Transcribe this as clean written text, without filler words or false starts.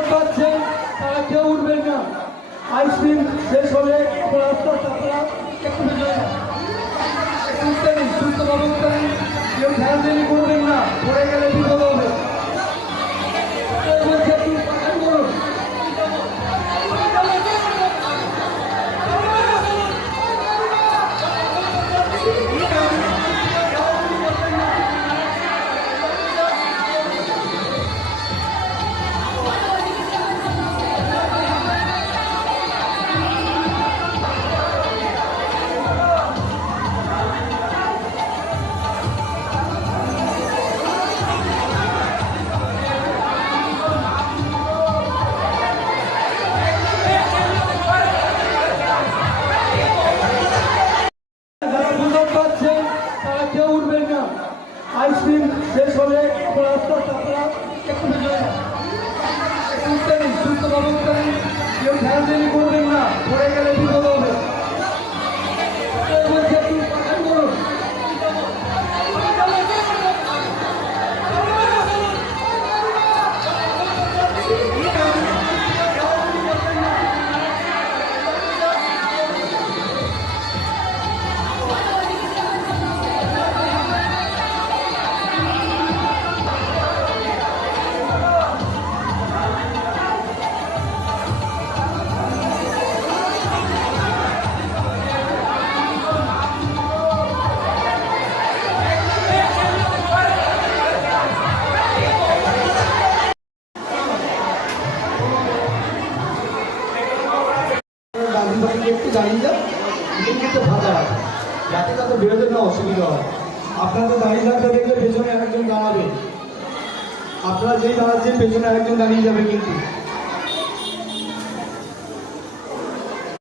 সুযোগ পাচ্ছেন তারা কেউ উঠবেন না। আইসক্রিম শেষ হলে রাস্তা আপনারা একটু পেছনে উঠতে নেই, সুস্থভাবে উঠতে নেই, কেউ ঠেলাঠেলি করবেন না, পড়ে গেলে বিপদ হবে। একটু পাঠান করুন। আইসক্রিম শেষ হলে রাস্তা আপনারা একটু পেছনে উঠতে নেই, সুস্থভাবে উঠতে নেই, কেউ ঠেলাঠেলি করবেন না, পড়ে গেলে বিপদ হবে। একটু পাঠান করুন। একটু দাঁড়িয়ে যান, কিন্তু ভাজা আছে যাতে তাতে বেরোতে না অসুবিধা হয়। আপনারা তো দাঁড়িয়ে থাকতে দেখলে পেছনে আরেকজন দাঁড়াবে, আপনারা যেই দাঁড়াচ্ছেন পেছনে আরেকজন দাঁড়িয়ে যাবে কিন্তু